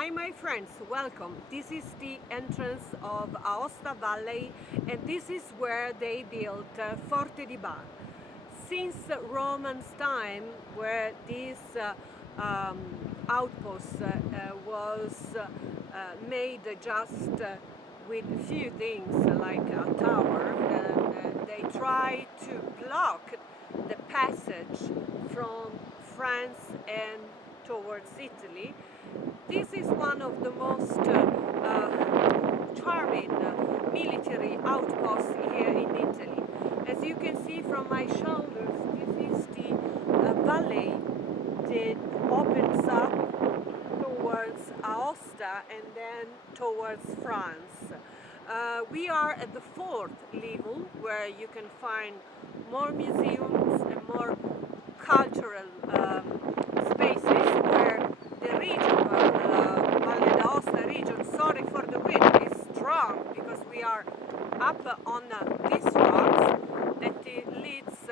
Hi my friends, welcome. This is the entrance of Aosta Valley and this is where they built Forte di Bard. Since Romans time, where this outpost was made just with few things like a tower, and they tried to block the passage from France and towards Italy. This is one of the most charming military outposts here in Italy. As you can see from my shoulders, this is the valley that opens up towards Aosta and then towards France. We are at the fourth level, where you can find more museums and more cultural spaces, where the region, Valle d'Aosta region, sorry for the wind, is strong because we are up on these rocks that leads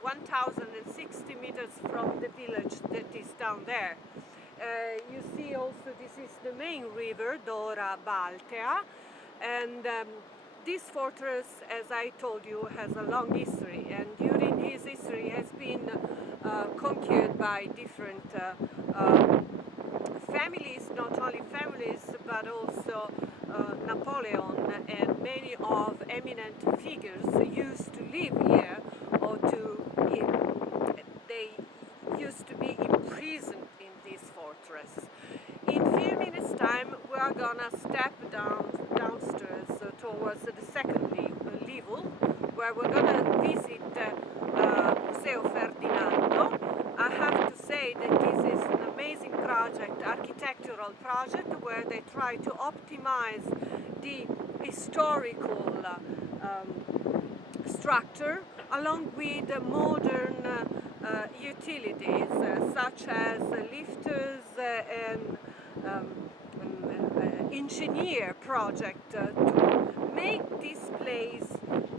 1060 meters from the village that is down there. You see also this is the main river, Dora Baltea, and this fortress, as I told you, has a long history, and during his history has been conquered by different families, not only families but also Napoleon and many of eminent figures used to live here, or they used to be imprisoned in this fortress. In few minutes time we are gonna step downstairs towards the second level, where we're gonna visit Museo Ferdinando. I have to say that this is an amazing project, architectural project, where they try to optimize the historical structure along with modern utilities such as lifters and engineer project to make this place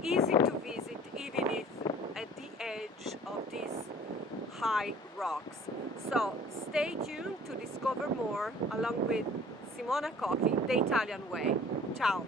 easy to visit, even if at the edge of these high rocks. So stay tuned to discover more along with Simona Cochi, the Italian way. Ciao!